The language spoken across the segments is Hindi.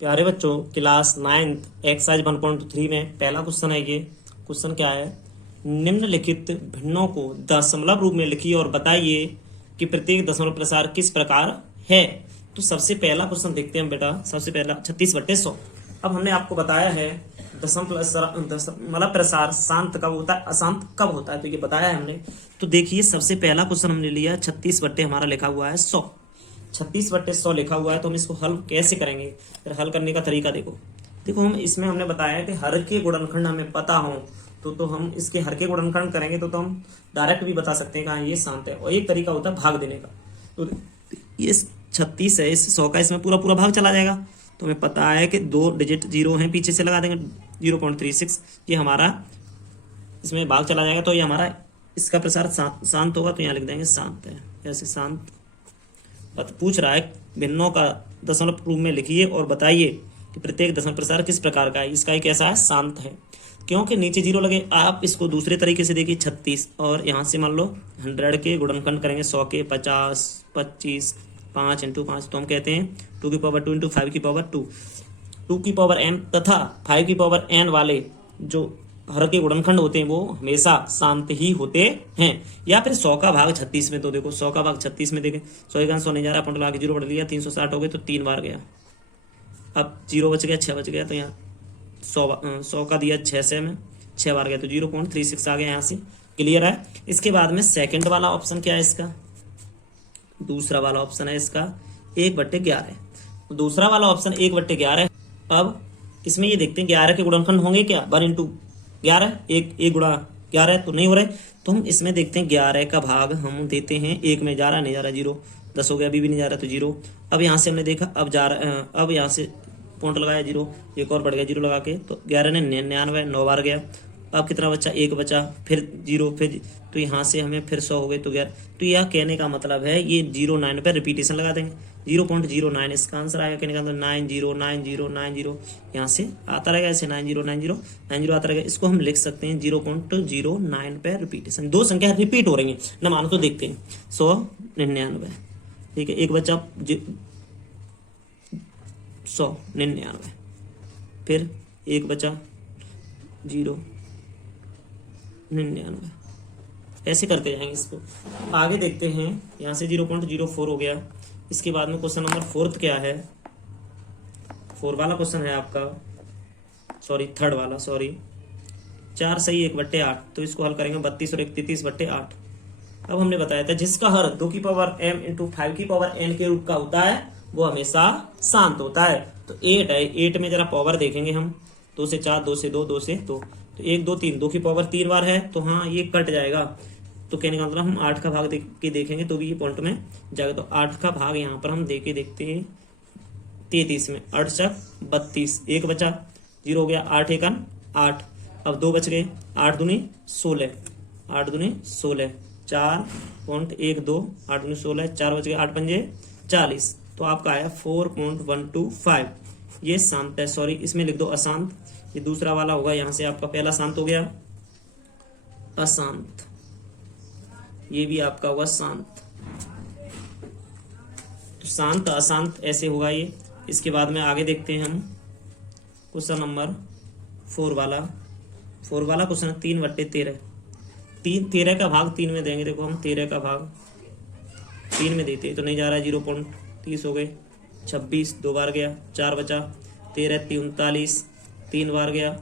प्यारे बच्चों, क्लास 9th एक्सरसाइज 1.3 में पहला क्वेश्चन है। ये क्वेश्चन क्या है? निम्नलिखित भिन्नों को दशमलव रूप में लिखिए और बताइए कि प्रत्येक दशमलव प्रसार किस प्रकार है। तो सबसे पहला क्वेश्चन देखते हैं बेटा। सबसे पहला 36/100। अब हमने आपको बताया है दशमलव प्रसार शांत कब होता है, अशांत कब होता है, तो ये बताया है हमने। तो देखिए, सबसे पहला क्वेश्चन हमने लिया 36 हमारा लिखा हुआ है 100। 36/100 लिखा हुआ है, तो हम इसको हल कैसे करेंगे? फिर हल करने का तरीका देखो हम इसमें हमने बताया कि हर के गुणनखंड हमें पता हो तो हम इसके हर के गुणनखंड करेंगे तो हम डायरेक्ट भी बता सकते हैं कि ये शांत है। और एक तरीका होता है भाग देने का। तो ये 36 है, इस 100 का इसमें पूरा पूरा भाग चला जाएगा। तो हमें पता है कि 2 डिजिट जीरो हैं, पीछे से लगा देंगे 0.36। ये हमारा इसमें भाग चला जाएगा, तो ये हमारा इसका प्रसार शांत होगा। तो यहाँ लिख देंगे शांत है। ऐसे शांत पूछ रहा है भिन्नों का दशमलव रूप में लिखिए और बताइए कि प्रत्येक दशमलव प्रसार किस प्रकार का है। इसका एक ऐसा है शांत है, क्योंकि नीचे जीरो लगे। आप इसको दूसरे तरीके से देखिए 36 और यहाँ से मान लो 100 के गुणनखंड करेंगे 100 के 50, 25, 5 × 5। तो हम कहते हैं 2 की पावर 2 × 5 की पावर 2, 2 की पावर n तथा 5 की पावर n वाले जो हर के गुणनखंड होते हैं वो हमेशा शांत ही होते हैं। या फिर 100 का भाग 36 में, तो देखो 100 का भाग 36 में देखें 100 का 100 नहीं जा रहा, पॉइंट लगा के जीरो बढ़ लिया, 360 हो गए तो 3 बार गया। अब जीरो बच गया, 6 बच गया, तो यहाँ 100 का दिया 6 से में 6 बार गया तो 0.36 आ गया। यहाँ से क्लियर है। इसके बाद में सेकेंड वाला ऑप्शन क्या है इसका? दूसरा वाला ऑप्शन है इसका 1/11। दूसरा वाला ऑप्शन 1/11। अब इसमें ये देखते हैं 11 के गुणनखंड होंगे क्या? 1 × 11, 1 गुणा 11 तो नहीं हो रहे। तो हम इसमें देखते हैं 11 का भाग हम देते हैं 1 में, जा रहा नहीं जा रहा 0, 10 हो गया, अभी भी नहीं जा रहा तो 0। अब यहाँ से हमने देखा अब जा रहा, अब यहाँ से पॉइंट लगाया 0, एक और बढ़ गया 0 लगा के, तो 11 ने 99, 9 बार गया। अब कितना बचा? 1 बचा, फिर 0, फिर तो यहाँ से हमें फिर 100 हो गए तो 11। तो यह कहने का मतलब है ये 09 पर रिपीटेशन लगा देंगे, 0.09 इसका आंसर आएगा। कहने का मतलब 909090 यहाँ से आता रहेगा, ऐसे 909090 आता रहेगा। इसको हम लिख सकते हैं 0.09 पर रिपीटेशन। दो संख्या रिपीट हो रही है ना, मानो तो देखते हैं 199, ठीक है, एक बच्चा 199, फिर एक बचा 099, ऐसे करते जाएंगे इसको। आगे देखते हैं, यहाँ से 0.04 हो गया। इसके बाद में क्वेश्चन नंबर 4 क्या है? 4 वाला क्वेश्चन है आपका, थर्ड वाला, 4 सही 1/8। तो इसको हल करेंगे 32 और 33/8। अब हमने बताया था जिसका हर 2 की पावर m × 5 की पावर n के रूप का होता है वो हमेशा शांत होता है। तो 8 है, 8 में जरा पावर देखेंगे हम, 2 से 4, 2 से 2, 2 से 2, तो 1 2 3, 2 की पावर 3 बार है, तो हाँ ये कट जाएगा। तो कहने का मतलब हम 8 का भाग के देखेंगे तो भी ये पॉइंट में जाएगा। तो 8 का भाग यहाँ पर हम देके देखते हैं 33 में, 8 × 32, 1 बचा, 0 हो गया, 8 × 1 8। अब 2 बच गए, 8 दूनी 16, 8 दूनी 16, 4.12, 8 दूनी 16, 4 बच गए, 8 पंजे 40। तो आपका आया 4.125। ये शांत है, इसमें लिख दो अशांत। ये दूसरा वाला होगा, यहाँ से आपका पहला शांत हो गया अशांत, ये भी आपका हुआ शांत। तो शांत अशांत ऐसे होगा ये। इसके बाद में आगे देखते हैं हम क्वेश्चन नंबर 4 वाला। 4 वाला क्वेश्चन 3/13। 13 का भाग 3 में देंगे। देखो हम 13 का भाग 3 में देते तो नहीं जा रहा है, 0.30 हो गए, 26 2 बार गया, 4 बचा, 13 39, 3 बार गया,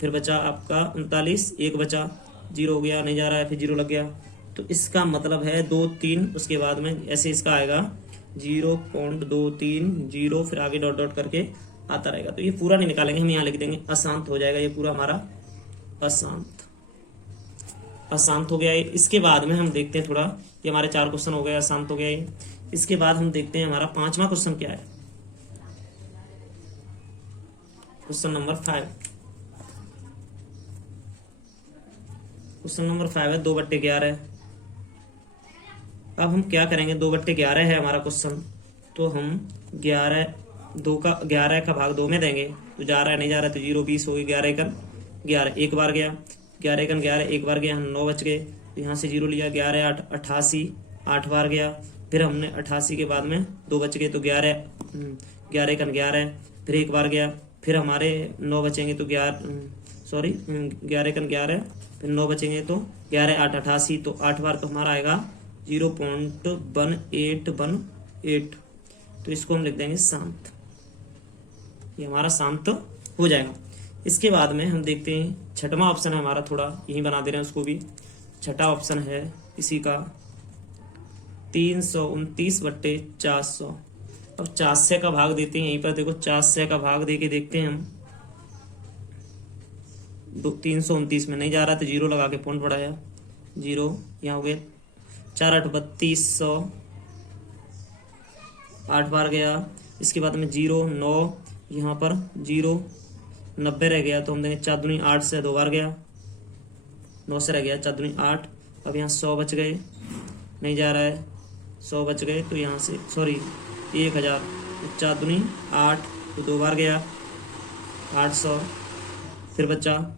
फिर बचा आपका 39, 1 बचा, 0 हो गया, नहीं जा रहा है, फिर 0 लग गया। तो इसका मतलब है 2 3, उसके बाद में ऐसे इसका आएगा 0.230, फिर आगे डॉट डॉट करके आता रहेगा। तो ये पूरा नहीं निकालेंगे हम, यहाँ लिख देंगे अशांत हो जाएगा। ये पूरा हमारा अशांत हो गया है। इसके बाद में हम देखते हैं थोड़ा, ये हमारे 4 क्वेश्चन हो गए, अशांत हो गया है। इसके बाद हम देखते हैं हमारा 5वां क्वेश्चन क्या है। Question number 5। क्वेश्चन नंबर 5 है 2/11। अब हम क्या करेंगे, 2/11 है हमारा क्वेश्चन, तो हम 11 का भाग 2 में देंगे। तो जा रहा है नहीं जा रहा है तो 0 20 हो गई, 11 × 11, 1 बार गया, 11 × 11 1 बार गया, 9 बच गए, तो यहाँ से 0 लिया, 11 8 88, 8 बार गया, फिर हमने 88 के बाद में 2 बच गए तो 11 × 11, फिर एक बार गया, फिर हमारे 9 बचेंगे तो 11 का 11, फिर 9 बचेंगे तो 11 8 88, तो 8 बार तो हमारा आएगा 0.1818। तो इसको हम लिख देंगे शांत, ये हमारा शांत हो जाएगा। इसके बाद में हम देखते हैं छठवां ऑप्शन है हमारा, थोड़ा यही बना दे रहे हैं उसको भी। छठा ऑप्शन है इसी का 329/400। अब 400 का भाग देते हैं यहीं पर, देखो 400 का भाग दे के देखते हैं हम। 329 में नहीं जा रहा तो जीरो लगा के पॉइंट बढ़ाया, जीरो यहाँ हो गया 4 8 3200, 8 बार गया। इसके बाद में 0 9, यहाँ पर 0 90 रह गया, तो हम देंगे 4 दूनी 8 से 2 बार गया, 9 से रह गया 4 दूनी 8। अब यहाँ 100 बच गए, नहीं जा रहा है, 100 बच गए तो यहाँ से 1000, तो 4 दूनी 8, तो 2 बार गया 800, फिर बचा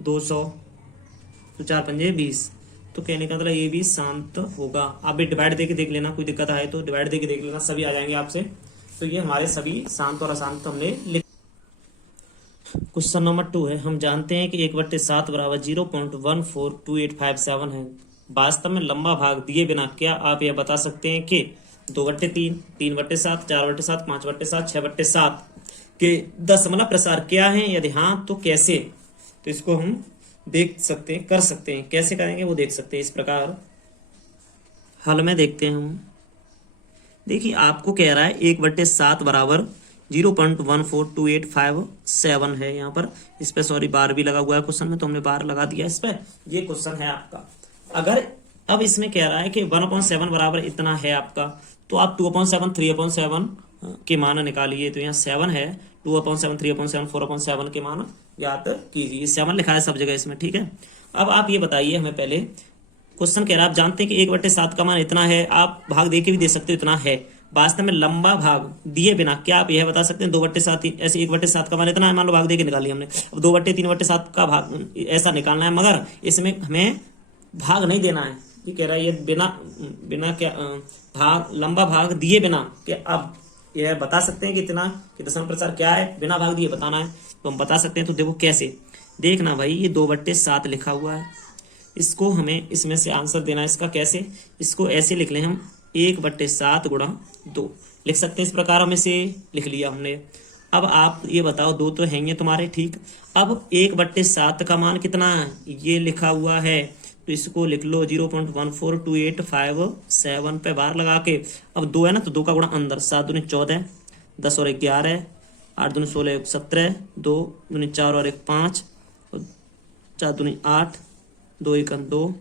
200, तो 4 पंजे 20। तो कहने का मतलब ये भी शांत होगा। आप भी डिवाइड देके देख लेना, कोई दिक्कत आए तो डिवाइड देके देख लेना, सभी आ जाएंगे आपसे। तो ये हमारे सभी शांत और अशांत हमने लिख। क्वेश्चन नंबर 2 है, हम जानते हैं कि 1/7 बराबर 0.142857 है। वास्तव में लंबा भाग दिए बिना क्या आप यह बता सकते हैं कि 2/3, 3/7, 4/7, 5/7, 6/7 के दशमलव प्रसार क्या है? यदि हाँ तो कैसे? तो इसको हम देख सकते हैं, कर सकते हैं। कैसे करेंगे वो देख सकते हैं इस प्रकार। हल में देखते हैं हम। देखिए आपको कह रहा है 1/7 बराबर 0.142857 है। यहाँ पर इस पे बार भी लगा हुआ है क्वेश्चन में, तो हमने बार लगा दिया इस पे। ये क्वेश्चन है आपका। अगर अब इसमें कह रहा है कि 1/7 बराबर इतना है आपका, तो आप 2/7, 3/7 के मान निकालिए। तो यहाँ 7 है, 2/7, 3/7, 4/7 के मान ज्ञात कीजिए। 7 लिखा है सब जगह इसमें, ठीक है। अब आप ये बताइए हमें, पहले क्वेश्चन कह रहा है आप जानते हैं कि 1/7 का मान इतना है, आप भाग दे के भी दे सकते हो इतना है। वास्तव में लंबा भाग दिए बिना क्या आप यह बता सकते हैं 2/7, ऐसे 1/7 का मान इतना है, मान लो भाग दे के निकाल लिया हमने। अब 2/3/7 का भाग ऐसा निकालना है, मगर इसमें हमें भाग नहीं देना है। ये कह रहा है ये बिना क्या भाग, लंबा भाग दिए बिना कि अब यह बता सकते हैं कि इतना कि दशमलव प्रसार क्या है, बिना भाग दिए बताना है। तो हम बता सकते हैं। तो देखो कैसे, देखना भाई, ये 2/7 लिखा हुआ है, इसको हमें इसमें से आंसर देना है इसका। कैसे? इसको ऐसे लिख लें हम, 1/7 गुणा 2 लिख सकते हैं इस प्रकार। हमें से लिख लिया हमने। अब आप ये बताओ, 2 तो हैंगे तुम्हारे, ठीक। अब 1/7 का मान कितना है ये लिखा हुआ है, तो इसको लिख लो 0.142857 पे बार लगा के। अब 2 है ना, तो 2 का गुणा अंदर, 7 दूनी 14, 10 और 1 11, 8 दूनी 16, 1 17, 2 दूनी 4 और 1 5, 4 दूनी 8, 2 1 2,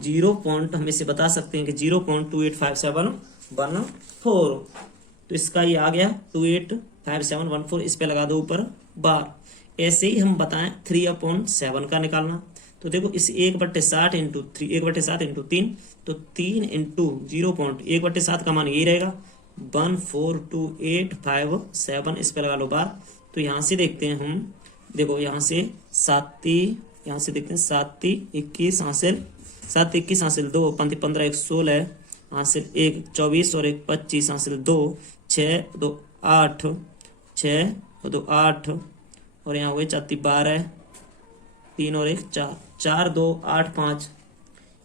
0 पॉइंट हम इसे बता सकते हैं कि 0.285714। तो इसका ये आ गया 285714। इस पे लगा दो ऊपर बार। ऐसे ही हम बताएं 3/7 का निकालना। तो देखो इस 1/7 इंटू 3, 1/7 इंटू 3, तो 3 इंटू 0.1/7 का मान यही रहेगा 142,857। इस पे लगा लो बार। तो यहाँ से देखते हैं हम, देखो यहाँ से 7, यहाँ से देखते हैं 7 21 हासिल, 7 21 हासिल 2, 5 15 1 16 हासिल 1 24 और 1 25 हासिल 2, 6 2 8, 6 2 8 और यहाँ हो गए 4 12, 3 और 1 4, 4 2 8 5।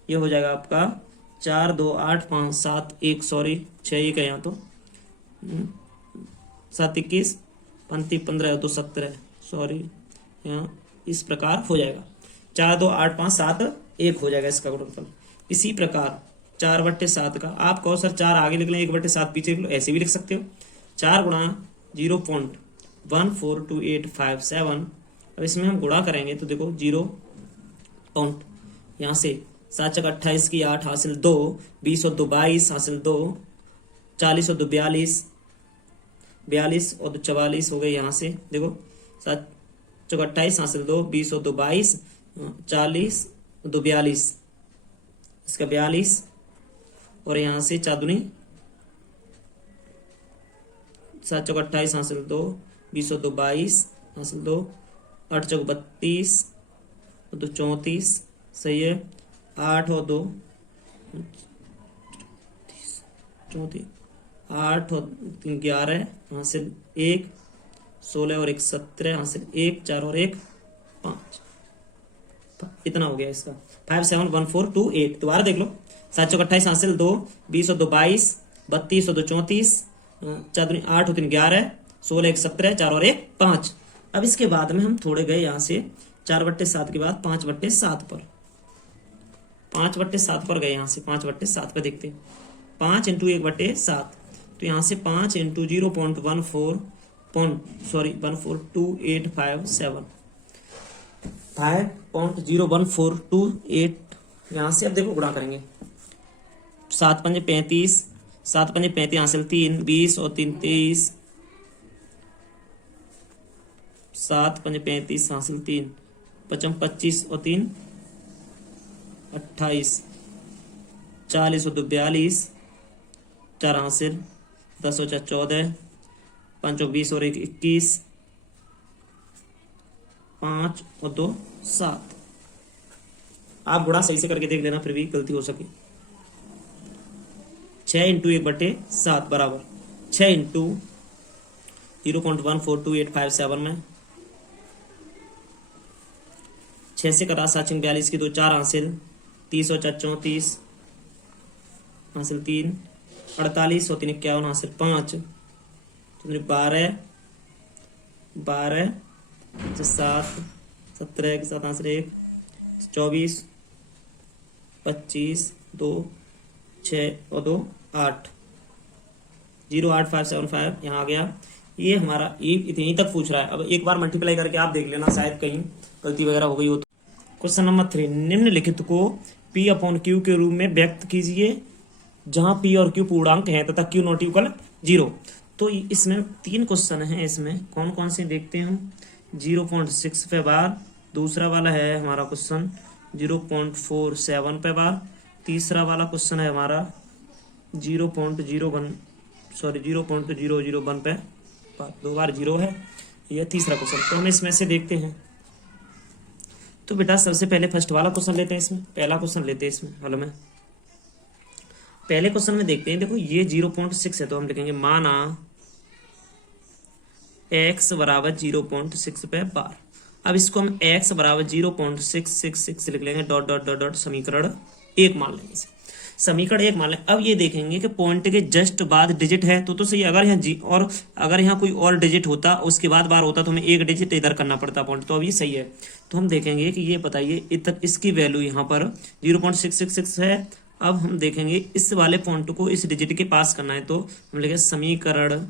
ये हो जाएगा आपका 4 2 8 5 7 1, 6 1 है यहाँ, तो 7 21 5 15 2 17, यहाँ इस प्रकार हो जाएगा 4 2 8 5 7 1 हो जाएगा इसका गुणनफल। इसी प्रकार 4/7 का आप कहो सर 4 आगे लिख लें 1/7 पीछे लिख लो, ऐसे भी लिख सकते हो। 4 गुणा 0.142857। अब इसमें हम गुणा करेंगे तो देखो 0 पॉइंट, यहाँ से 7 चक 28 की 8 हासिल 2, 20 और 2 22 हासिल 2, 40 और 2 42, 42 और 2 44 हो गए। यहाँ से देखो 7 चक 28 हासिल 2, 20 और 2 22, 40 और 2 42, इसका 42 और यहाँ से 4 दूनी 7 चौक 28 हासिल 2, 20 और 2 22 हासिल 2, 8 चौक 32 और 2 34, सही है। 8 और 2 34, 8 और 3 11 हासिल 1, 16 और 1 17 हासिल 1, 4 और 1 5। इतना हो गया इसका। 5 7 1 4 2 8। दोबारा देख लो। 7 चौक 28 हासिल 2, 20 और 2 22, 32 और 2 34, 4 दूनी 8 और 3 11, 16 1 17, 4 और 1 5। अब इसके बाद में हम थोड़े गए यहाँ से 4/7 के बाद 5/7 पर, 5/7 पर गए। यहाँ से 5/7 पर देखते हैं। 5 इंटू 1/7, तो यहाँ से 5 इंटू 0.14285 5.01428। यहाँ से अब देखो गुणा करेंगे। 7 पंजे 35, 7 पंजे 35 हासिल 3, 20 और 3 23, 7 पंजे 35 हासिल 3, 5 25 और 3 28, 40 और 2 42, 4 हासिल 10 और 4 14, 5 और 20 और 1 21, 5 और 2 7। आप गुणा सही से करके देख लेना, फिर भी गलती हो सके। 6 इंटू 1/7 बराबर 6 इंटू 0.14285 में 6 से करा 7 42 की 2 4 हासिल 30 और 4 34 हासिल 3, 48 और 3 51 हासिल 5, 12 12 7 17 के साथ हासिल 1, 24 25 2 6 और 2 8, 08575 यहाँ आ गया। ये हमारा इतनी तक पूछ रहा है। अब एक बार मल्टीप्लाई करके आप देख लेना, शायद कहीं गलती वगैरह हो गई हो तो। क्वेश्चन नंबर 3, निम्नलिखित को P/Q के रूप में व्यक्त कीजिए जहां P और Q पूर्णांक हैं तथा Q नॉट इक्वल 0। तो इसमें 3 क्वेश्चन हैं। इसमें कौन कौन से देखते हैं हम। 0.6 पे बार, दूसरा वाला है हमारा क्वेश्चन 0.47 पे बार, तीसरा वाला क्वेश्चन है हमारा 0.01 पे बार, 2 बार 0 है। यह तीसरा क्वेश्चन। तो हम इसमें से देखते हैं। तो बेटा सबसे पहले फर्स्ट वाला क्वेश्चन लेते हैं। इसमें पहला क्वेश्चन लेते हैं इसमें हल में। पहले क्वेश्चन में देखते हैं। देखो ये 0.6 है, तो हम लिखेंगे माना x बराबर 0.6 पे बार। अब इसको हम x बराबर 0.666 लिख लेंगे, डॉट डॉट डॉट डॉट समीकरण 1 मान लेंगे। समीकरण 1 मान लें। अब ये देखेंगे कि पॉइंट के जस्ट बाद डिजिट है तो सही। अगर यहाँ और अगर यहाँ कोई और डिजिट होता उसके बाद बार होता तो हमें एक डिजिट इधर करना पड़ता पॉइंट। तो अब ये सही है। तो हम देखेंगे कि ये बताइए इसकी वैल्यू यहाँ पर 0.666 है। अब हम देखेंगे इस वाले पॉइंट को इस डिजिट के पास करना है। तो हम लिखेंगे समीकरण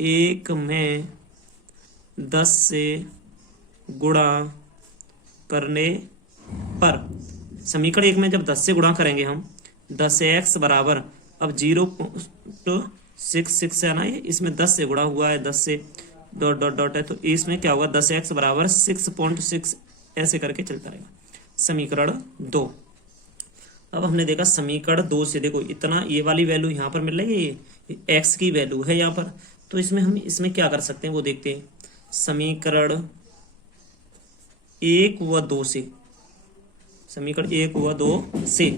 1 में 10 से गुणा करने पर, समीकरण 1 में जब 10 से गुणा करेंगे हम 10x बराबर, अब 0.66 है ना, ये इसमें 10 से गुणा हुआ है, 10 से डॉट डॉट डॉट है, तो इसमें क्या होगा 10x बराबर 6.6 ऐसे करके चलता रहेगा। समीकरण 2। अब हमने देखा समीकरण 2 से देखो इतना ये वाली वैल्यू यहाँ पर मिल रही है, ये x की वैल्यू है यहाँ पर। तो इसमें हम इसमें क्या कर सकते हैं वो देखते हैं। समीकरण 1 व 2 से, समीकरण 1 व 2 से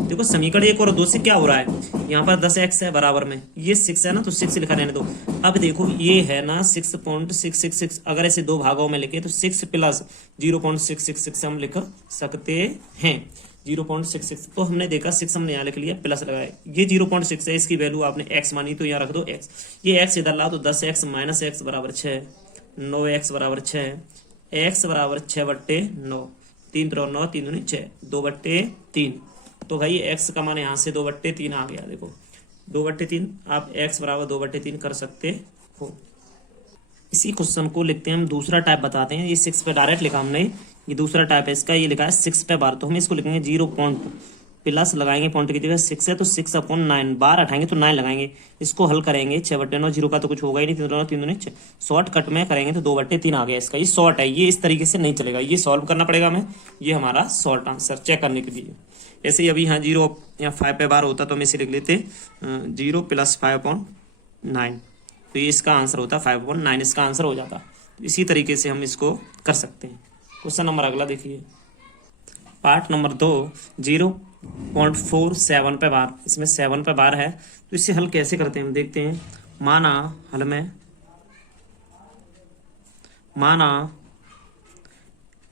देखो समीकरण 1 और 2 से क्या हो रहा है। यहाँ पर 10x है बराबर में, ये 6 है ना, तो 6 लिखा रहने दो। अब देखो ये है ना 6.666, अगर ऐसे 2 भागों में लिखे तो 6 प्लस 0.666 हम लिख सकते हैं। 0.66 तो हमने देखा 6 हमने यहाँ लिख लिया, प्लस लगाए। ये 0.6 है, इसकी वैल्यू आपने x मानी तो यहाँ रख दो x। ये x इधर ला तो 10x माइनस x बराबर 6, 9x बराबर 6, x बराबर 6/9, 3 3 9 3 दूनी 6, 2/3। तो भाई x का मान यहाँ से 2/3 आ गया। देखो 2/3 आप x बराबर 2/3 कर सकते हो। इसी क्वेश्चन को लिखते हैं हम, दूसरा टाइप बताते हैं। ये 6 पे डायरेक्ट लिखा हमने, ये दूसरा टाइप है इसका, ये लिखा है 6 पे बार। तो हम इसको लिखेंगे 0 पॉइंट प्लस लगाएंगे, पॉइंट की जगह 6 है तो 6/9, बार हटाएंगे तो 9 लगाएंगे। इसको हल करेंगे 6/9, 0 का तो कुछ होगा ही नहीं, 3 दूनी 6, शॉर्टकट में करेंगे तो 2/3 आ गया इसका। ये शॉर्ट है, ये इस तरीके से नहीं चलेगा, ये सॉल्व करना पड़ेगा हमें। ये हमारा शॉर्ट आंसर चेक करने के लिए। ऐसे ही अभी यहाँ 0 या 5 पे बार होता तो हम इसे लिख लेते 0 + 5/9, तो ये इसका आंसर होता 5/9, इसका आंसर हो जाता। इसी तरीके से हम इसको कर सकते हैं। क्वेश्चन नंबर अगला देखिए, पार्ट नंबर 2, 0.47 पे बार, इसमें 7 पे बार है। तो इसे हल कैसे करते हैं हम देखते हैं। माना हल में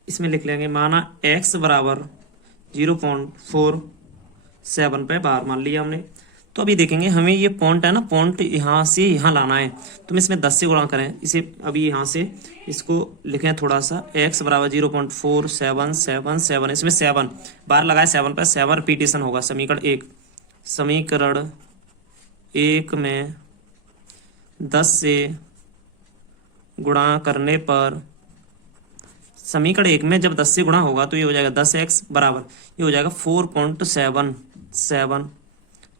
इसमें लिख लेंगे माना x बराबर 0.47 पे बार मान लिया हमने। तो अभी देखेंगे हमें ये पॉइंट है ना, पॉइंट यहाँ से यहाँ लाना है, तो हम इसमें 10 से गुणा करें इसे। अभी यहाँ से इसको लिखें थोड़ा सा, x बराबर 0.4777, इसमें 7 बार लगाए, 7 पे 7 रिपीटेशन होगा। समीकरण एक में 10 से गुणा करने पर, समीकरण एक में जब 10 से गुणा होगा तो ये हो जाएगा 10x बराबर, ये हो जाएगा 4.77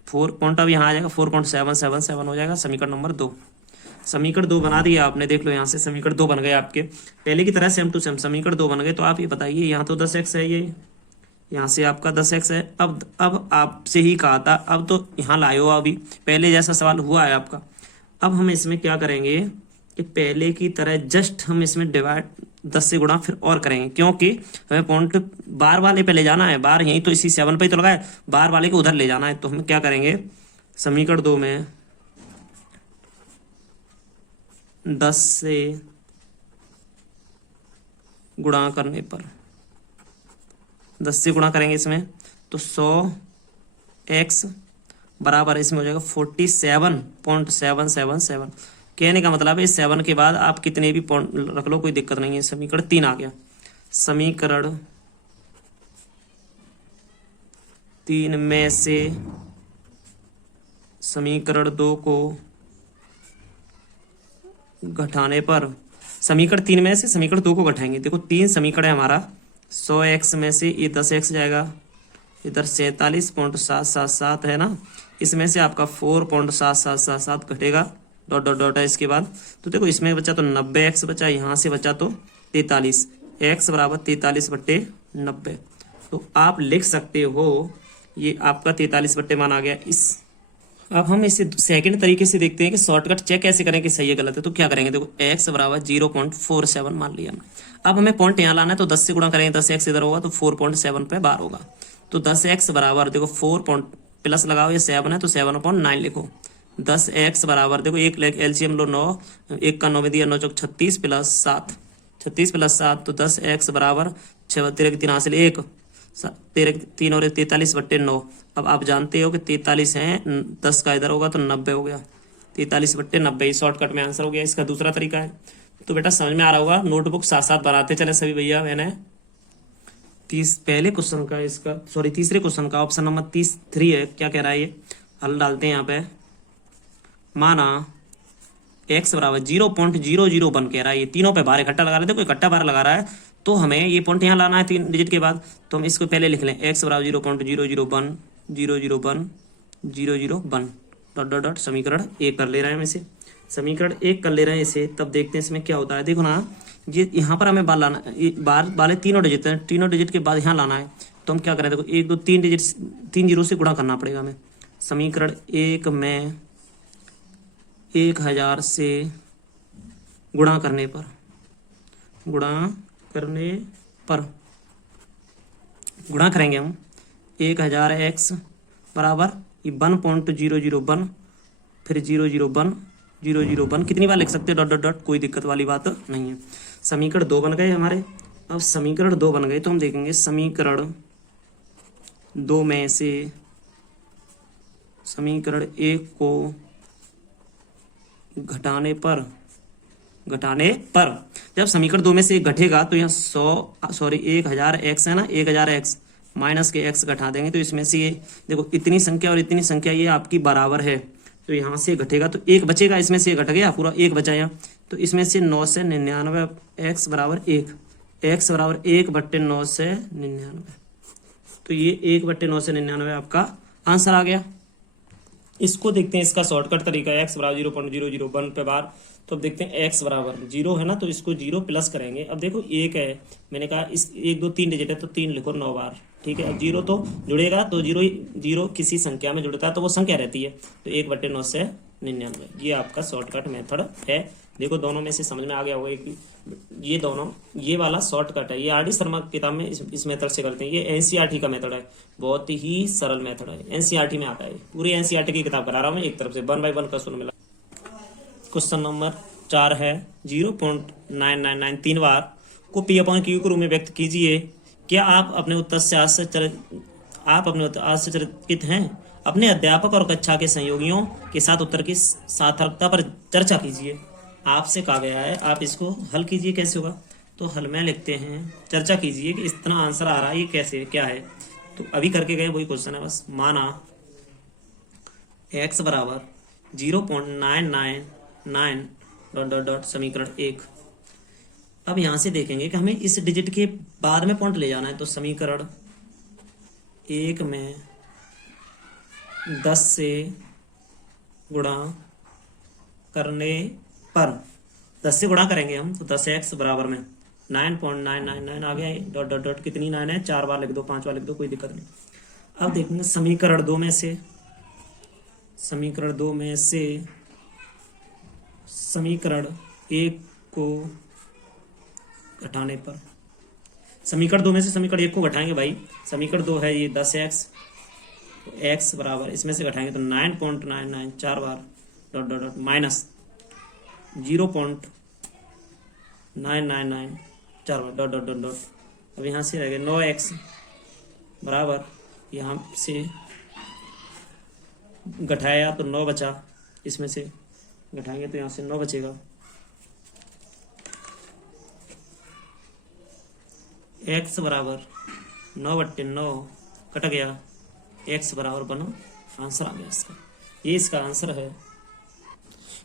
4 पॉइंट, अब यहाँ आ जाएगा 4.777 हो जाएगा समीकरण नंबर 2। समीकरण 2 बना दिया आपने, देख लो यहाँ से समीकरण 2 बन गए आपके, पहले की तरह सेम टू सेम समीकरण 2 बन गए। तो आप ये बताइए, यहाँ तो 10x है, ये यहाँ से आपका 10x है। अब आपसे ही कहा था, अब तो यहाँ लाए हो, अभी पहले जैसा सवाल हुआ है आपका। अब हम इसमें क्या करेंगे कि पहले की तरह जस्ट हम इसमें डिवाइड 10 से गुणा फिर और करेंगे, क्योंकि हमें पॉइंट बार वाले पे ले जाना है, बार यहीं तो इसी 7 पे ही तो लगाए, बार वाले को उधर ले जाना है। तो हम क्या करेंगे, समीकरण 2 में 10 से गुणा करने पर, 10 से गुणा करेंगे इसमें तो 100x बराबर इसमें हो जाएगा 47.777। कहने का मतलब है 7 के बाद आप कितने भी पॉइंट रख लो, कोई दिक्कत नहीं है। समीकरण 3 आ गया। समीकरण 3 में से समीकरण 2 को घटाने पर, समीकरण 3 में से समीकरण 2 को घटाएंगे। देखो 3 समीकरण है हमारा, 100x में से ये 10x जाएगा, इधर 47.777 है ना, इसमें से आपका 4.7777 घटेगा, डॉट डॉट डॉट है इसके बाद। तो देखो इसमें बचा तो 90x बचा, यहाँ से बचा तो 43, x बराबर 43/90। तो आप लिख सकते हो ये आपका 43 मान आ गया। अब हम इसे सेकंड तरीके से देखते हैं कि शॉर्टकट चेक कैसे करें कि सही है गलत है। तो क्या करेंगे, देखो x बराबर 0.47 मान लिया हमने। अब हमें पॉइंट यहाँ लाना है, तो 10 से गुणा करेंगे, 10x इधर होगा तो 4.7 पे बार होगा। तो 10x बराबर देखो 4 प्लस लगाओ, ये 7 है तो 7/9 लिखो। 10x बराबर देखो एक एलसीएम लो, 9 1 का 9 में दिया, 9 चौक 36 प्लस 7, 36 प्लस 7 तो 10x बराबर 6 13 3 हासिल 1, 13 3 और 43/9। अब आप जानते हो कि 43 है, 10 का इधर होगा तो 90 हो गया, 43/90 शॉर्टकट में आंसर हो गया। इसका दूसरा तरीका है, तो बेटा समझ में आ रहा होगा, नोटबुक साथ साथ बनाते चले सभी भैया मैंने। पहले क्वेश्चन का इसका तीसरे क्वेश्चन का ऑप्शन नंबर 3 है, क्या कह रहा है ये, हल डालते हैं यहाँ पे। माना x बराबर 0.001 कह रहा है, ये तीनों पे बार इकट्ठा लगा रहे थे, कोई इकट्ठा बार लगा रहा है, तो हमें ये पॉइंट यहाँ लाना है 3 डिजिट के बाद। तो हम इसको पहले लिख लें, x बराबर 0.001 डॉट डॉट डॉट समीकरण 1 कर ले रहे हैं हम इसे, समीकरण 1 कर ले रहे हैं इसे। तब देखते हैं इसमें क्या होता है। देखो ना, ये यहाँ पर हमें बार लाना, बार वाले तीनों डिजिट हैं, तीनों डिजिट के बाद यहाँ लाना है। तो हम क्या करें, देखो 1 2 3 डिजिट 3 जीरो से गुणा करना पड़ेगा हमें। समीकरण 1 में 1000 से गुणा करने पर गुणा करेंगे हम 1000x बराबर 1.001 फिर 001 कितनी बार लिख सकते हैं, डॉट डॉट डॉट, कोई दिक्कत वाली बात नहीं है। समीकरण 2 बन गए हमारे। अब समीकरण 2 बन गए तो हम देखेंगे समीकरण 2 में से समीकरण 1 को घटाने पर जब समीकरण 2 में से एक घटेगा तो यहाँ 1000x है ना, 1000x माइनस के x घटा देंगे, तो इसमें से ये देखो इतनी संख्या और इतनी संख्या ये आपकी बराबर है, तो यहाँ से घटेगा तो 1 बचेगा, इसमें से घट गया पूरा 1 बचा यहाँ। तो इसमें से 9 से 99 x बराबर 1, x बराबर 1/9 से 99, तो ये 1/9 से 99 आपका आंसर आ गया। इसको देखते हैं, इसका शॉर्टकट तरीका है, x बराबर 0.001 पे बार। तो अब देखते हैं x बराबर 0 है ना, तो इसको 0 प्लस करेंगे। अब देखो 1 है, मैंने कहा इस 1 2 3 डिजिट है तो 3 लिखो 9 बार, ठीक है। अब 0 तो जुड़ेगा, तो 0 किसी संख्या में जुड़ता है तो वो संख्या रहती है, तो 1/9 से 99। ये आपका शॉर्टकट मेथड है। देखो दोनों में से समझ में आ गया होगा कि ये दोनों, ये वाला शॉर्टकट है। ये आर डी शर्मा की किताब में इस मेथड से करते हैं। ये एनसीईआरटी का मेथड है, बहुत ही सरल मेथड है, एनसीईआरटी में आता है। पूरी एनसीईआरटी की किताब करा रहा हूँ मैं एक तरफ से, 1 बाय 1 क्वेश्चन मिला। क्वेश्चन नंबर 4 है 0.999 3 बार को P अपॉन Q के रूप में व्यक्त कीजिए। क्या आप अपने उत्तर से आश्चर्यचकित हैं? अपने अध्यापक और कक्षा के सहयोगियों के साथ उत्तर की सार्थकता पर चर्चा कीजिए। आपसे कहा गया है आप इसको हल कीजिए। कैसे होगा? तो हल में लिखते हैं, चर्चा कीजिए कि इतना आंसर आ रहा है, ये कैसे क्या है। तो अभी करके गए वही क्वेश्चन है बस। माना x बराबर 0.999 डॉट डॉट डॉट समीकरण 1। अब यहां से देखेंगे कि हमें इस डिजिट के बाद में पॉइंट ले जाना है। तो समीकरण 1 में 10 से गुणा करने पर, 10 से गुणा करेंगे हम तो 10x बराबर में 9.999 आ गया है। डॉट डॉट डॉट कितनी 9 है? 4 बार लिख दो, 5 बार लिख दो, कोई दिक्कत नहीं। अब देखेंगे समीकरण 2 में से समीकरण 1 को घटाने पर, समीकरण 2 में से समीकरण 1 को घटाएंगे भाई। समीकरण 2 है ये 10x, तो x बराबर इसमें से घटाएंगे तो 9.99 4 बार डॉट डॉट डॉट माइनस 0.999 4 बार डॉट डॉट डॉट डॉट। अब यहाँ से रह गए 9x बराबर, यहाँ से घटाया तो 9 बचा, इसमें से घटाएंगे तो यहाँ से 9 बचेगा। x बराबर 9/9 कट गया, x बराबर बना, आंसर आ गया इसका। ये इसका आंसर है।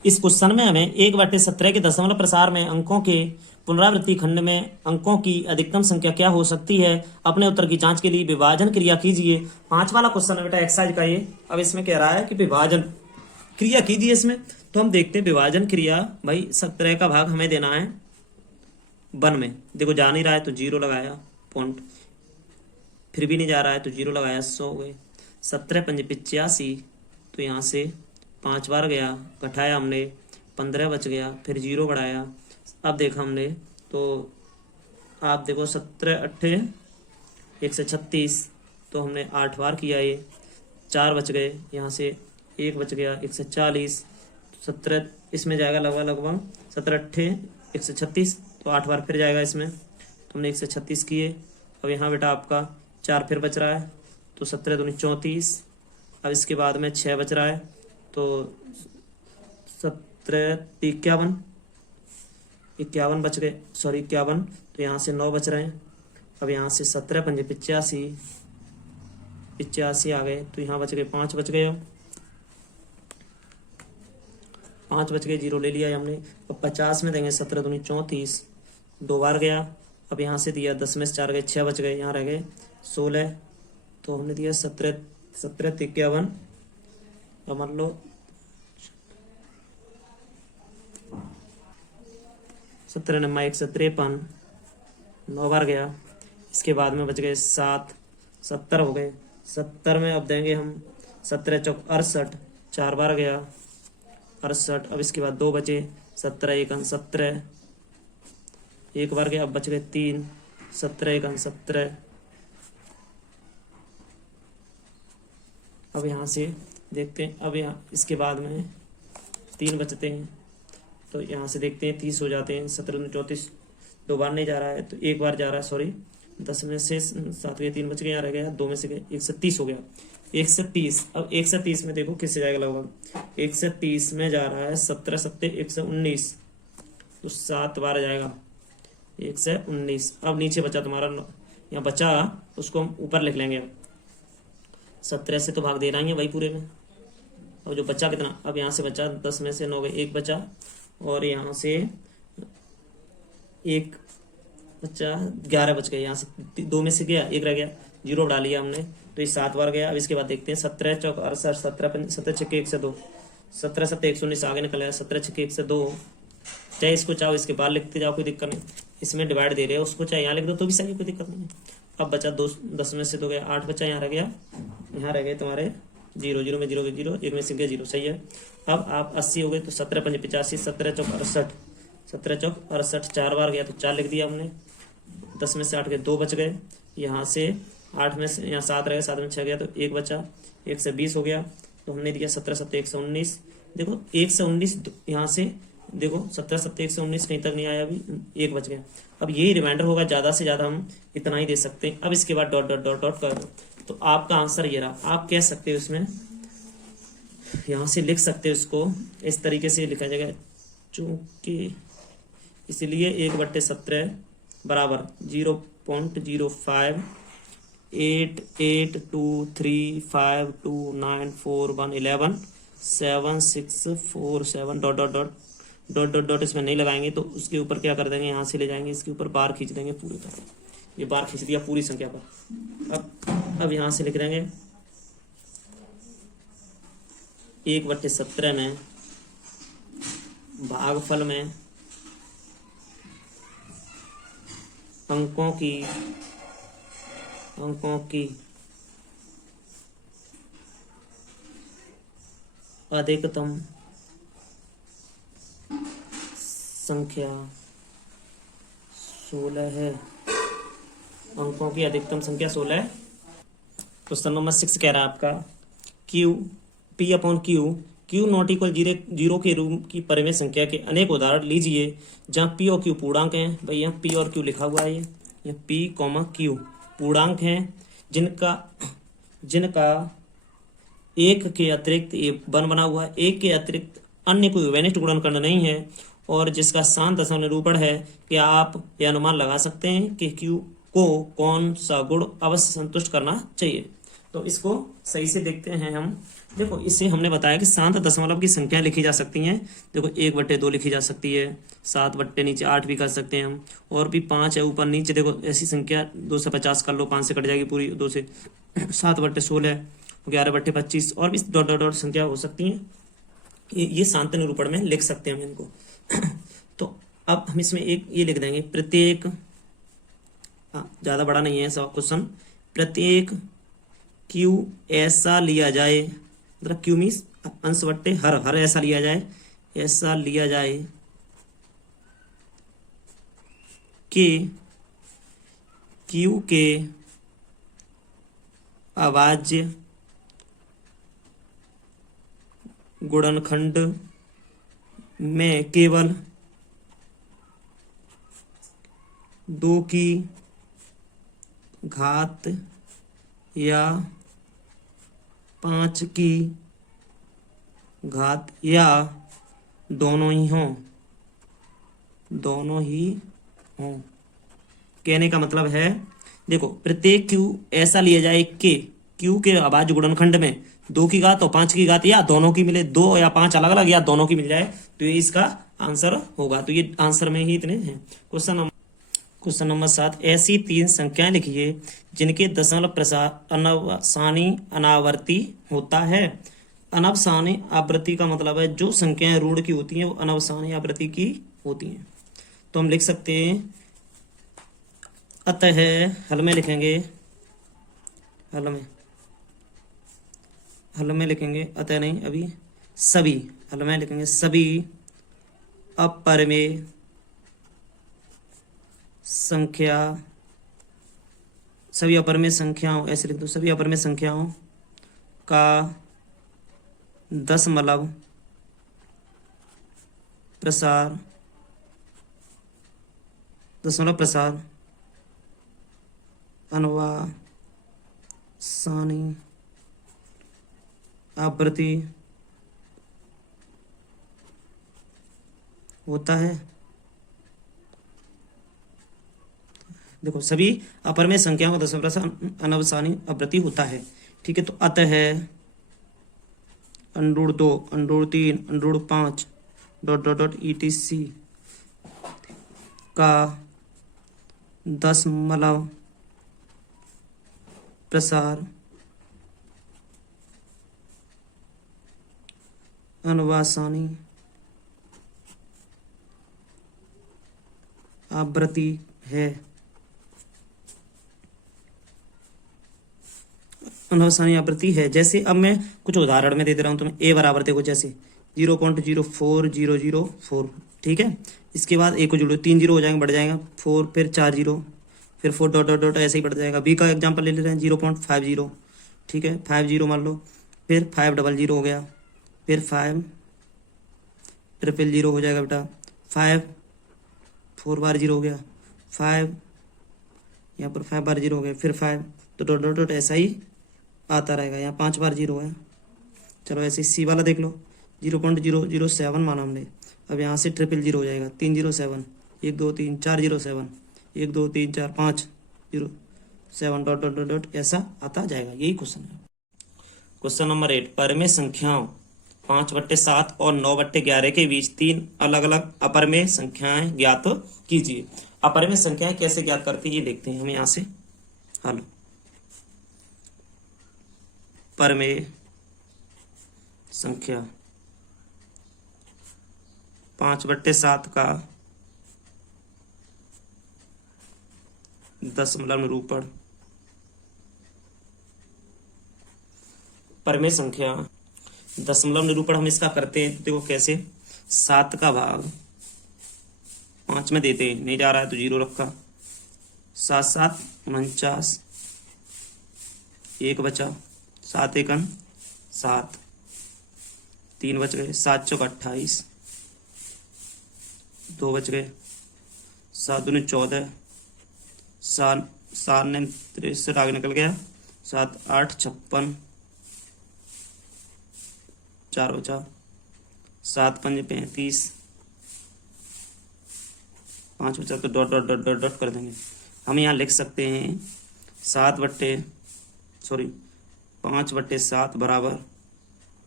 इस क्वेश्चन में हमें 1/17 के दशमलव प्रसार में अंकों के पुनरावृत्ति खंड में अंकों की अधिकतम संख्या क्या हो सकती है? अपने उत्तर की जांच के लिए विभाजन क्रिया कीजिए। 5 वाला क्वेश्चन है बेटा एक्सरसाइज का ये। अब इसमें कह रहा है कि विभाजन क्रिया कीजिए। इसमें तो हम देखते हैं विभाजन क्रिया। भाई 17 का भाग हमें देना है 1 में। देखो जा नहीं रहा है तो 0 लगाया पॉइंट, फिर भी नहीं जा रहा है तो 0 लगाया, 100 हो गए। 17 पंजे 85, तो यहाँ से 5 बार गया, घटाया हमने 15 बच गया, फिर 0 बढ़ाया। अब देखा हमने तो आप देखो 17 8 136, तो हमने 8 बार किया, ये 4 बच गए, यहाँ से 1 बच गया, 140, 17 इसमें जाएगा लगभग 17 8 136, तो 8 बार फिर जाएगा इसमें, तो हमने 136 किए। अब यहाँ बेटा आपका 4 फिर बच रहा है, तो 17 दूनी 34। अब इसके बाद में 6 बच रहा है, तो 17 51 बच गए, सॉरी 51, तो यहाँ से 9 बच रहे हैं। अब यहाँ से 17 पंजे 85 आ गए, तो यहाँ बच गए 5 बच गए, 5 बच गए, 0 ले लिया हमने। अब 50 में देंगे 17 दूनी 34, 2 बार गया। अब यहाँ से दिया 10 में से 4 गए, 6 बच गए, यहाँ रह गए 16, तो हमने दिया 17 51। अब मान लो 17 9 153, 9 बार गया। इसके बाद में बच गए 7, 70 हो गए। 70 में अब देंगे हम 17 चौक 68, 4 बार गया 68। अब इसके बाद 2 बचे, 17 1 17, 1 बार गया, अब बच गए 3, 17 1 17। अब यहाँ से देखते हैं, अब यहाँ इसके बाद में 3 बचते हैं, तो यहाँ से देखते हैं 30 हो जाते हैं। 17 34, 2 बार नहीं जा रहा है, तो 1 बार जा रहा है, सॉरी 10 में से 7 गए, 3 बच गए, यहाँ रह गया 2 में से गए, 130 हो गया, 130। अब 130 में देखो किससे जाएगा, लगभग 130 में जा रहा है 17 7 119, तो 7 बार जाएगा 119। अब नीचे बचा तुम्हारा, यहाँ बचा उसको हम ऊपर लिख लेंगे। 17 से तो भाग दे रही है भाई पूरे में। अब जो बचा कितना, अब यहाँ से बचा 10 में से 9 गए, 1 बचा, और यहाँ से 1 बचा, 11 बच गए। यहाँ से 2 में से गया, 1 रह गया, 0 डाल लिया हमने, तो ये 7 बार गया। अब इसके बाद देखते हैं 17 चौक 68, 17 छक्के 1 से 2, 17 7 119 आगे निकल आया, 17 छक्के 1 से 2। चाहे इसको चाहो इसके बाद लिखते जाओ, कोई दिक्कत नहीं। इसमें डिवाइड दे रहे हो, उसको चाहे यहाँ लिख दो तो भी सही, कोई दिक्कत नहीं है। अब बचा 10 में से 2 गया, 8 बचा, यहाँ रह गया, यहाँ रह गए तुम्हारे जीरो, जीरो में जीरो के जीरो, एक में से गया जीरो, सही है। अब आप 80 हो गए तो 17 पंजे 85, 17 चौक 68, 17 चौक 68, 4 बार गया तो 4 लिख दिया हमने। 10 में से 8 गए 2 बच गए, यहाँ से 8 में से यहाँ 7 रह गए, 7 में 6 गया तो 1 बचा, 1 से 20 हो गया तो हमने दिया 17 7 119। देखो 119 यहाँ से देखो 17 7 119 कहीं तक नहीं आया, अभी 1 बच गया। अब यही रिमाइंडर होगा, ज़्यादा से ज़्यादा हम इतना ही दे सकते हैं। अब इसके बाद डॉट डॉट डॉट डॉट कर दो तो आपका आंसर ये रहा। आप कह सकते हो इसमें यहाँ से लिख सकते हो, इसको इस तरीके से लिखा जाएगा, चूंकि इसलिए 1/17 बराबर 0.05882352941176647 dot dot dot dot dot dot इसमें नहीं लगाएंगे तो उसके ऊपर क्या कर देंगे, यहाँ से ले जाएंगे, इसके ऊपर बार खींच देंगे पूरी तरह। ये बार खींच दिया पूरी संख्या पर। अब यहाँ से लिख देंगे 1/17 में भागफल में अंकों की अधिकतम संख्या 16 है। अंकों की अधिकतम संख्या 16 है। क्वेश्चन नंबर 6 कह रहा है आपका Q P/Q not equal zero के रूप की परिमेय संख्या के अनेक उदाहरण लीजिए जहाँ P और Q पूर्णांक हैं। भाई यहाँ P और Q लिखा हुआ है, ये P, Q पूर्णांक हैं जिनका एक के अतिरिक्त ये वन बना हुआ है, एक के अतिरिक्त अन्य कोई व्यनिष्ठ गुणनखंड नहीं है और जिसका शांत दशमलव निरूपण है कि आप यह अनुमान लगा सकते हैं कि Q को कौन सा गुण अवश्य संतुष्ट करना चाहिए। तो इसको सही से देखते हैं हम। देखो इसे हमने बताया कि शांत दशमलव की संख्या लिखी जा सकती हैं। देखो 1/2 लिखी जा सकती है, 7 बट्टे नीचे 8 भी कर सकते हैं हम, और भी 5 है ऊपर नीचे। देखो ऐसी संख्या 2 से 50 कर लो, 5 से कट जाएगी पूरी, 2 से 7/16, 11/25 और भी डॉट डॉट डॉट संख्या हो सकती हैं। ये शांत निरूपण में लिख सकते हैं हम इनको। तो अब हम इसमें एक ये लिख देंगे, प्रत्येक, ज़्यादा बड़ा नहीं है क्वेश्चन, प्रत्येक Q ऐसा लिया जाए, मतलब Q मीन्स अंश बट्टे हर ऐसा लिया जाए कि Q के अभाज्य गुणनखंड में केवल 2 की घात या 5 की घात या दोनों ही हों। कहने का मतलब है, देखो प्रत्येक Q ऐसा लिया जाए कि Q के अभाज्य गुणनखंड में 2 की घात और 5 की घात या दोनों की मिले, 2 या 5 अलग अलग या दोनों की मिल जाए, तो ये इसका आंसर होगा। तो ये आंसर में ही इतने हैं। क्वेश्चन नंबर 7, ऐसी 3 संख्याएं लिखिए जिनके दशमलव प्रसार अनवसानी अनावर्ती होता है। अनवसानी आवृत्ति का मतलब है जो संख्याएं ऋण की होती हैं वो अनवसानी आवृत्ति की होती हैं। तो हम लिख सकते हैं, अतः हल में लिखेंगे, हल में लिखेंगे, अतः नहीं अभी, सभी, हल में लिखेंगे सभी अपरिमेय संख्याओं, ऐसे लिख दो, सभी अपरिमेय संख्याओं का दशमलव प्रसार अनवसानी आवृत्ति होता है। देखो सभी अपरिमेय संख्याओं का दशमलव प्रसार अनवसानी आवृत्ति होता है। ठीक है, तो अतः √2, √3, √5 डॉट डॉट डॉट ETC का दशमलव प्रसार अनवसानी आवृत्ति है। अनवसानी आवृत्ति है। जैसे अब मैं कुछ उदाहरण में दे दे रहा हूँ तुम्हें। ए बराबर देखो जैसे 0.04004, ठीक है। इसके बाद ए को जोड़ो, 3 जीरो हो जाएंगे, बढ़ जाएगा 4, फिर 4 जीरो, फिर 4 डॉट डॉट डॉट ऐसे ही बढ़ जाएगा। बी का एग्जाम्पल ले रहे हैं 0.50, ठीक है, 50 मान लो, फिर 500 हो गया, फिर 5000 हो जाएगा बेटा, 5 4 बार 0 हो गया, 5 यहाँ पर 5 बार 0 हो गया, फिर 5, तो डॉट डॉट डॉट ऐसा ही आता रहेगा। यहाँ 5 बार 0 है। चलो ऐसे सी वाला देख लो, 0.007 माना हमने। अब यहाँ से 000 हो जाएगा, 307, 1 2 3 4 07, 1 2 3 4 5 07 डॉट डॉट डॉट डॉट ऐसा आता जाएगा। यही क्वेश्चन है। क्वेश्चन नंबर 8, परिमेय संख्याओं 5/7 और 9/11 के बीच 3 अलग अलग अपरिमेय संख्याएं ज्ञात कीजिए। अपरिमेय संख्याएं कैसे ज्ञात करती है ये देखते हैं हम यहाँ से। हल परिमेय संख्या 5/7 का दशमलव निरूपण। परिमेय संख्या दशमलव निरूपण हम इसका करते हैं, देखो कैसे। 7 का भाग 5 में देते हैं, नहीं जा रहा है तो 0 रखा, 7 7 49, 1 बचा, 7 1 7, 3 बच गए, 7 चौक 28, 2 बच गए, 7 दूनी 14, 7 ने 63 आगे निकल गया, 7 8 56, 4 बचा, 7 5 35, 5 बचा, तो dot dot dot dot dot कर देंगे। हम यहाँ लिख सकते हैं 5/7 बराबर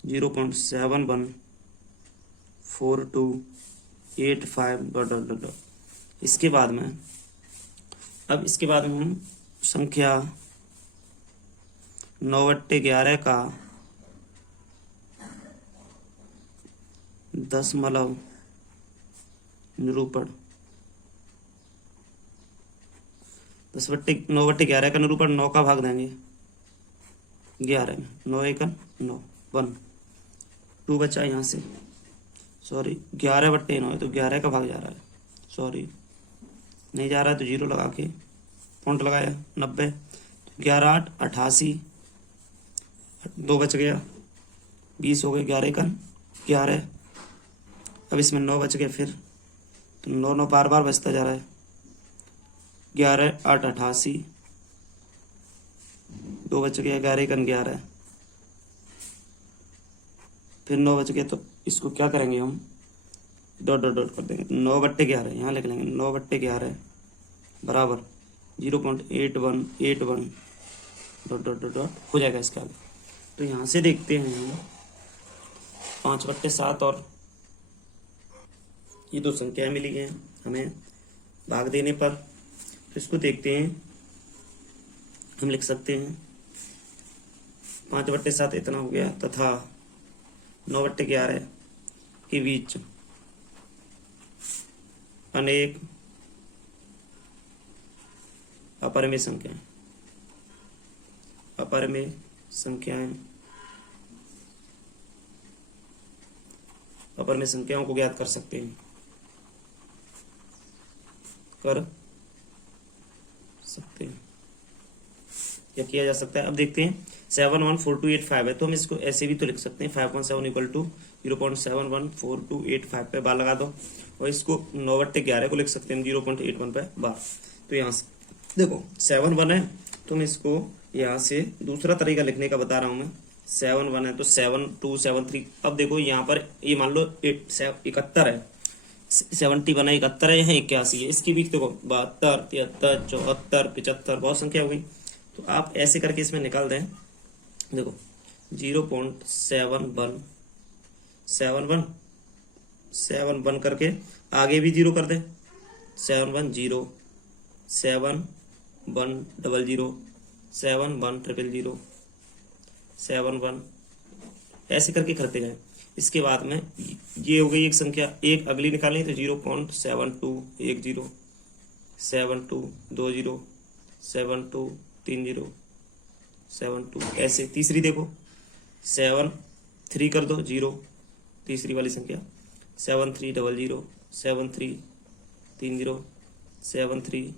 0.714285 डॉट डॉट डॉट डॉट। इसके बाद में हम संख्या 9/11 का दशमलव निरूपण, 9/11 का निरूपण 9 का भाग देंगे 11 में, 9 1 9 1, 2 बचा यहाँ से, 11/9 है तो 11 का भाग जा रहा है, नहीं जा रहा है तो 0 लगा के पॉइंट लगाया, 90, 11 8 88, 2 बच गया, 20 हो गए, 11 1 11। अब इसमें 9 बच गए, फिर तो 9 9 बार बार बचता जा रहा है, 11 8 88, 2 बच गया, 11 1 11, फिर 9 बच गया, तो इसको क्या करेंगे हम, डॉट डॉट डॉट कर देंगे, 9/11 यहाँ लिख लेंगे, 9/11 बराबर 0.8181 डॉट डॉट डॉट डॉट हो जाएगा इसका आगे। तो यहाँ से देखते हैं 5/7 और ये 2 संख्याएं मिली हैं हमें भाग देने पर। तो इसको देखते हैं, हम लिख सकते हैं 5/7 इतना हो गया तथा 9/11 के बीच अनेक अपरिमेय संख्याओं को ज्ञात कर सकते हैं, या किया जा सकता है। अब देखते हैं 714285 है, तो हम इसको ऐसे भी तो लिख सकते हैं 517 = 0.714285 पे बार लगा दो, और इसको 9/11 को लिख सकते हैं 0.81 पे बार। तो यहाँ से देखो 71 है, तो मैं इसको यहाँ से दूसरा तरीका लिखने का बता रहा हूँ मैं। 71 है तो 72 73। अब देखो यहाँ पर ये मान लो 71 है, 71 है, 71 है, यहाँ 81 है, इसके बीच देखो 72 73 74 75 बहुत संख्या हो गई। तो आप ऐसे करके इसमें निकाल दें, देखो 0.71 करके आगे भी 0 कर दें, 710 7100 71000 71 ऐसे करके करते जाए। इसके बाद में ये हो गई एक संख्या, एक अगली निकालें तो 0.7210 7220 7230 7 2 ऐसे। तीसरी देखो 7 3 कर दो 0, तीसरी वाली संख्या 7 3 0 0 7 3 3 0 7 3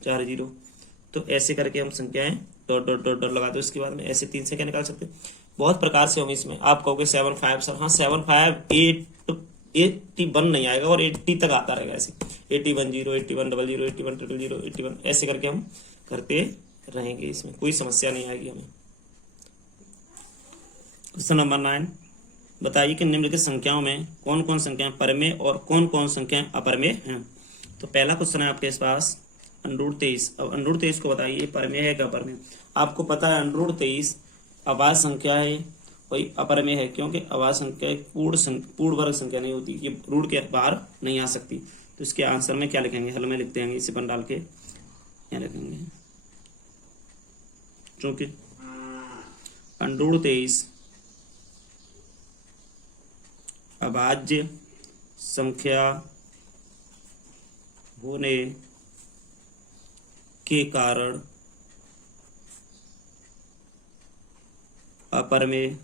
4 0। तो ऐसे करके हम संख्याएं डॉट डॉट डॉट डॉट लगा दो। इसके बाद में ऐसे 3 संख्या निकाल सकते हैं। बहुत प्रकार से हम इसमें, आप कहोगे 7 5 सर, हाँ 7 5 8 81 नहीं आएगा और 80 तक आता रहेगा। ऐसे 81 0 81 00 81 000 81 ऐसे करके हम करते रहेंगे। इसमें कोई समस्या नहीं आएगी हमें। क्वेश्चन नंबर 9, बताइए कि निम्नलिखित संख्याओं में कौन कौन संख्याएं परमेय और कौन कौन संख्याएं अपरमेय हैं। तो पहला क्वेश्चन है आपके पास √23। अब √23 को बताइए परमेय है क्या अपरमेय। आपको पता है √23 अभाज्य संख्या है, कोई अपरमेय है, क्योंकि अभाज्य संख्या एक पूर्ण वर्ग संख्या नहीं होती, ये रूट के बाहर नहीं आ सकती। तो इसके आंसर में क्या लिखेंगे, हल में लिख देंगे, इसे बन डाल के यहाँ लिखेंगे, क्योंकि √23 अभाज्य संख्या होने के कारण अपरमेय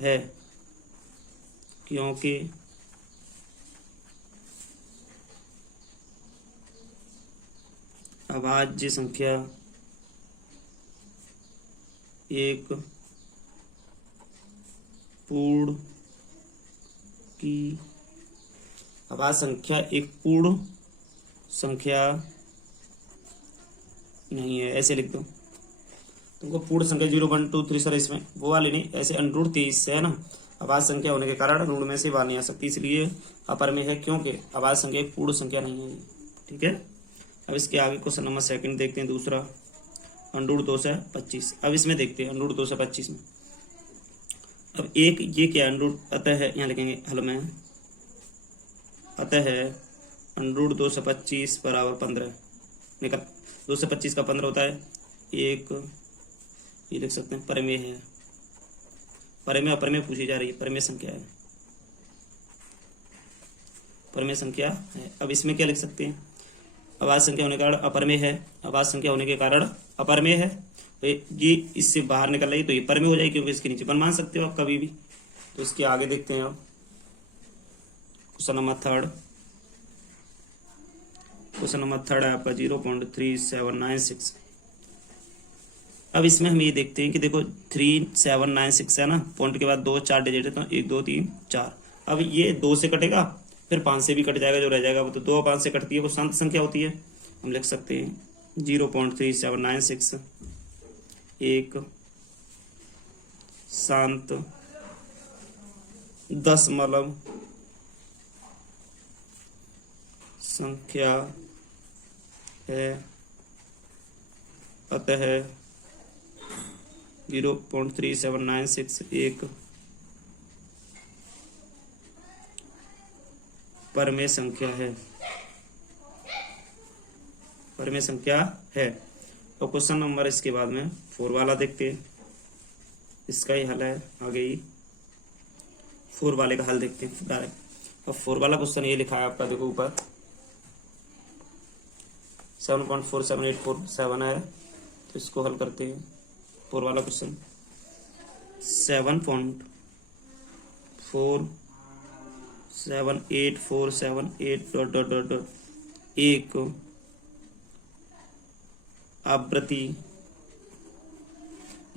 है, क्योंकि अभाज्य संख्या एक पूर्ण अभाज्य संख्या एक पूर्ण संख्या नहीं है। ऐसे लिख दो, तुमको पूर्ण संख्या 0 1 2 3 सर इसमें वो वाली नहीं, ऐसे √23 से है ना, अभाज्य संख्या होने के कारण ऋण में से बाहर नहीं आ सकती, इसलिए अपरमेय है, क्योंकि अभाज्य संख्या एक पूर्ण संख्या नहीं है। ठीक है। अब इसके आगे क्वेश्चन नंबर 2 देखते हैं, दूसरा √2 से 25। अब इसमें देखते हैं √2 से 25 में। अब एक ये क्या अतः है, यहाँ लिखेंगे हल में, अतः √2 से 25 बराबर 15 निकल। 2 से 25 का 15 होता है, एक ये लिख सकते हैं परमेय है। परमेय अपरमेय पूछी जा रही है, परमेय संख्या है, परमेय संख्या है। अब इसमें क्या लिख सकते हैं, अभाज्य संख्या होने के कारण अपरमेय है, अभाज्य संख्या होने के कारण अपरमेय है, तो ये इससे बाहर निकल रही तो ये परमेय हो जाएगी, क्योंकि इसके नीचे मान सकते हो आप कभी भी। तो इसके आगे देखते हैं अब क्वेश्चन नंबर 3। क्वेश्चन नंबर 3 है आपका 0.3796। अब इसमें हम ये देखते हैं कि देखो 3796 है ना, पॉइंट के बाद 2 4 डिजिट है, तो 1 2 3 4। अब ये 2 से कटेगा, फिर 5 से भी कट जाएगा, जो रह जाएगा वो तो 2 और 5 से कटती है, वो शांत संख्या होती है। हम लिख सकते हैं 0.3796 एक शांत दशमलव संख्या है, अतः 0.3796 एक परमेय संख्या है, परमेय संख्या है। तो क्वेश्चन नंबर इसके बाद में 4 वाला देखते हैं, इसका ही हल है, आगे ही 4 वाले का हल देखते हैं डायरेक्ट। अब 4 वाला क्वेश्चन ये लिखा है आपका, देखो ऊपर 7.4784 है, तो इसको हल करते हैं। 4 वाला question 7.47848 dot dot dot dot एक आवृत्ति,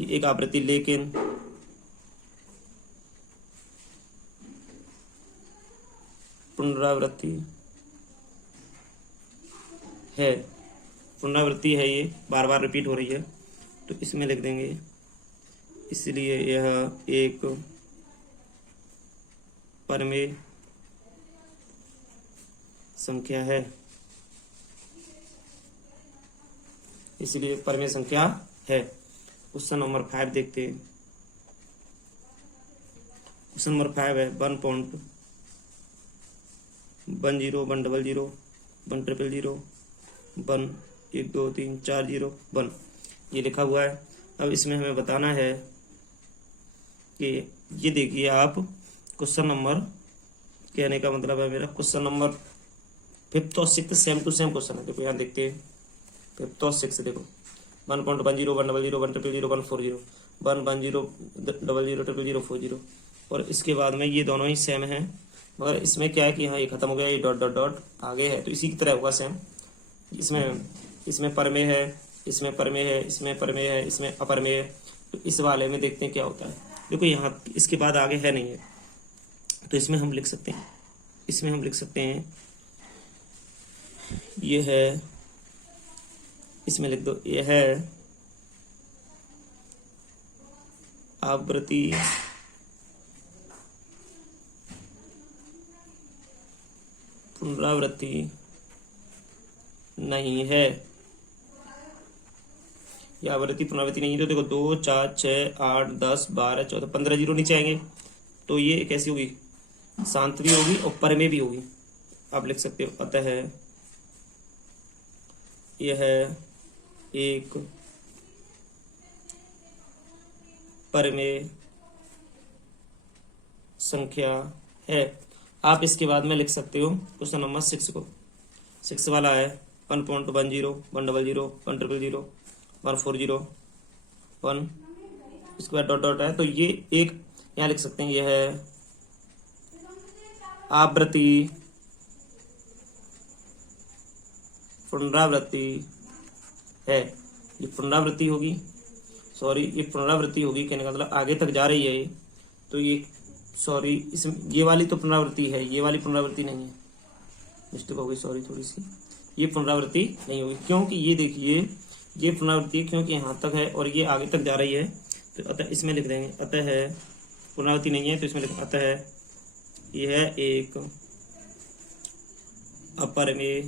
एक आवृत्ति लेकिन पुनरावृत्ति है, पुनरावृत्ति है, ये बार बार रिपीट हो रही है, तो इसमें लिख देंगे, इसलिए यह एक परमेय संख्या है, इसलिए परमेय संख्या है। क्वेश्चन नंबर 5 देखते हैं। क्वेश्चन नंबर 5 है 1.10 100 100 1 1 2 3 4 0 1 ये लिखा हुआ है। अब इसमें हमें बताना है कि ये देखिए आप, क्वेश्चन नंबर कहने का मतलब है मेरा, क्वेश्चन नंबर 5th और 6th same to same question है। देखो यहाँ देखते हैं 5th और 6th, देखो 1.10 100 100 140 110 00 00 और इसके बाद में ये दोनों ही सेम हैं, मगर इसमें क्या है कि हाँ ये खत्म हो गया, ये डॉट डॉट डॉट आगे है, तो इसी की तरह होगा सेम। इसमें पर में है, इसमें पर में है, इसमें पर में है, इसमें अपर में है। तो इस वाले में देखते हैं क्या होता है। देखो यहाँ इसके बाद आगे है नहीं है, तो इसमें हम लिख सकते हैं ये है, इसमें लिख दो ये है आवृत्ति पुनरावृत्ति नहीं है, या आवृत्ति पुनरावृत्ति नहीं है। तो देखो 2 4 6 8 10 12 14 15 जीरो नीचे आएंगे, तो ये कैसी होगी, शांत भी होगी और पर में भी होगी। आप लिख सकते हो अतः यह एक परमेय संख्या है। आप इसके बाद में लिख सकते हो क्वेश्चन नंबर 6 को। 6 वाला है 1.10 100 100 100 140 1, इसके बाद डॉट डॉट है, तो ये एक यहाँ लिख सकते हैं, यह है आवृत्ति पुनरावृत्ति है। ये पुनरावृत्ति होगी, ये पुनरावृत्ति होगी, कहने का मतलब आगे तक जा रही है ये, तो ये ये वाली तो पुनरावृत्ति है, ये वाली पुनरावृत्ति नहीं है, मिस्टेक हो गई, थोड़ी सी, ये पुनरावृत्ति नहीं होगी, क्योंकि ये देखिए ये पुनरावृत्ति है, क्योंकि यहाँ तक है और ये आगे तक जा रही है, तो अतः इसमें लिख देंगे अतः है पुनरावृत्ति नहीं है, तो इसमें लिख अतः यह एक अपरिमेय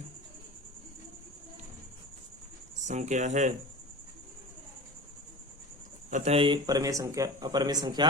संख्या है, अतः एक अपरिमेय संख्या